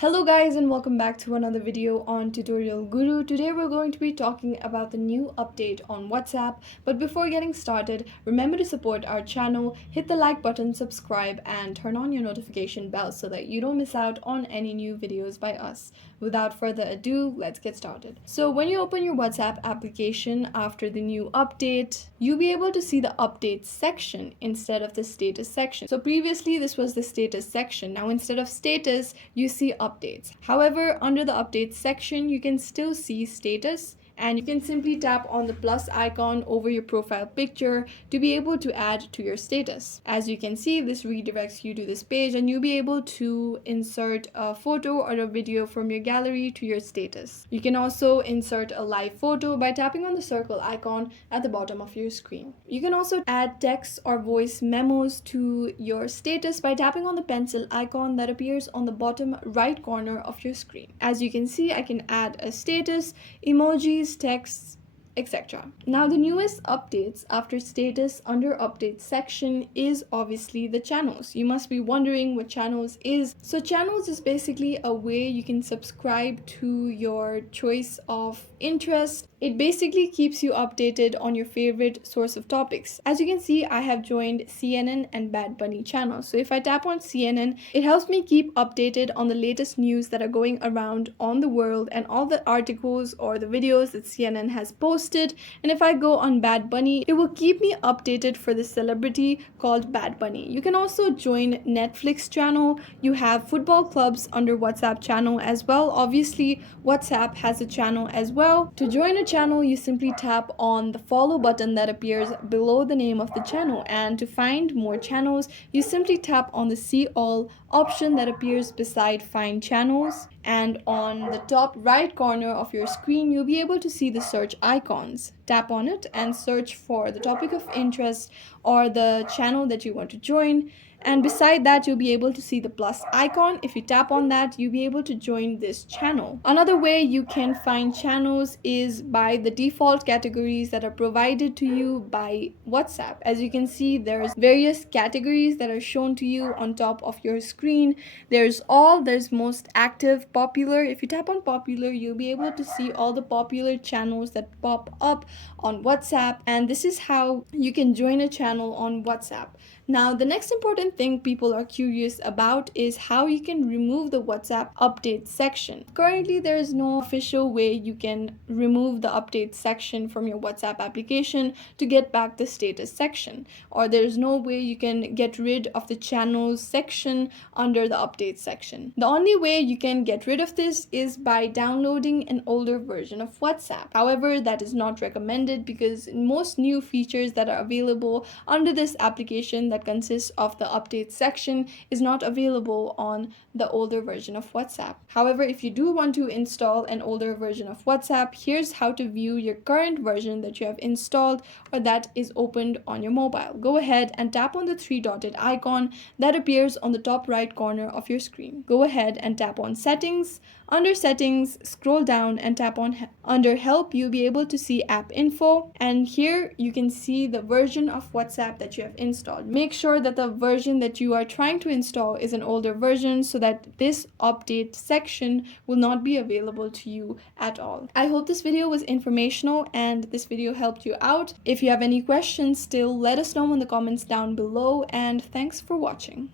Hello guys and welcome back to another video on Tutorial Guru. Today we're going to be talking about the new update on WhatsApp. But before getting started, remember to support our channel, hit the like button, subscribe and turn on your notification bell so that you don't miss out on any new videos by us. Without further ado, let's get started. So when you open your WhatsApp application after the new update, you'll be able to see the updates section instead of the status section. So previously this was the status section. Now instead of status, you see updates. However, under the updates section, you can still see status, and you can simply tap on the plus icon over your profile picture to be able to add to your status. As you can see, this redirects you to this page and you'll be able to insert a photo or a video from your gallery to your status. You can also insert a live photo by tapping on the circle icon at the bottom of your screen. You can also add text or voice memos to your status by tapping on the pencil icon that appears on the bottom right corner of your screen. As you can see, I can add a status, emojis, texts, etc. Now the newest updates after status under updates section is obviously the channels. You must be wondering what channels is. So channels is basically a way you can subscribe to your choice of interest. It basically keeps you updated on your favorite source of topics. As you can see, I have joined CNN and Bad Bunny channels. So if I tap on CNN, it helps me keep updated on the latest news that are going around on the world and all the articles or the videos that CNN has posted. And if I go on Bad Bunny, it will keep me updated for the celebrity called Bad Bunny. You can also join Netflix channel. You have football clubs under WhatsApp channel as well. Obviously, WhatsApp has a channel as well. To join a channel, you simply tap on the follow button that appears below the name of the channel, and to find more channels, you simply tap on the see all option that appears beside find channels, and on the top right corner of your screen you'll be able to see the search icons. Tap on it and search for the topic of interest or the channel that you want to join, and beside that you'll be able to see the plus icon. If you tap on that, you'll be able to join this channel. Another way you can find channels is by the default categories that are provided to you by WhatsApp. As you can see, there's various categories that are shown to you on top of your screen. There's most active, popular. If you tap on popular, you'll be able to see all the popular channels that pop up on WhatsApp, and this is how you can join a channel on WhatsApp. Now, the next important thing people are curious about is how you can remove the WhatsApp update section. Currently, there is no official way you can remove the update section from your WhatsApp application to get back the status section, or there's no way you can get rid of the channels section under the update section. The only way you can get rid of this is by downloading an older version of WhatsApp. However, that is not recommended because most new features that are available under this application that consists of the update section is not available on the older version of WhatsApp. However, if you do want to install an older version of WhatsApp, here's how to view your current version that you have installed or that is opened on your mobile. Go ahead and tap on the three dotted icon that appears on the top right corner of your screen. Go ahead and tap on settings. Under settings, scroll down and tap on under help. You'll be able to see app info, and here you can see the version of WhatsApp that you have installed. Make sure that the version that you are trying to install is an older version so that this update section will not be available to you at all. I hope this video was informational and this video helped you out. If you have any questions still, let us know in the comments down below, and thanks for watching.